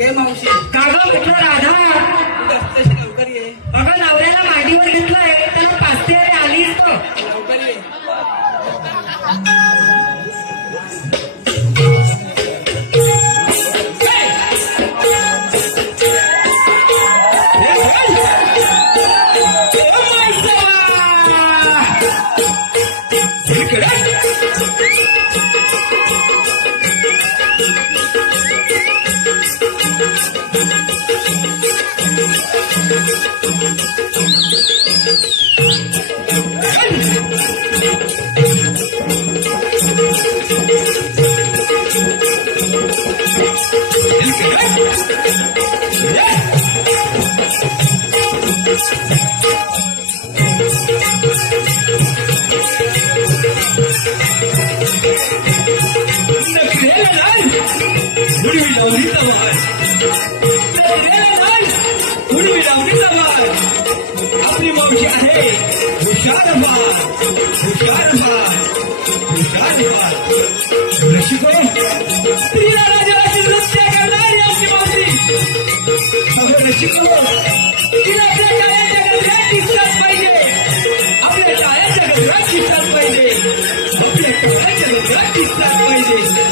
हे मावशी कागं म्हटलं राधा तशी लवकर ये अगं नवऱ्याला मांडीवर घेतलंय त्याला पाचते अरे आलीस तो लवकर ये आपली मावशी आहे हुशार स्त्रीला राजाची नृत्य करणारी आपली मावशी तिला आपल्या टाळ्याच्या गजरात दिसतात पाहिजे आपल्या टाळ्याच्या गजरात दिसतात पाहिजे आपल्या टाळ्याच्या गजरात दिसतात पाहिजे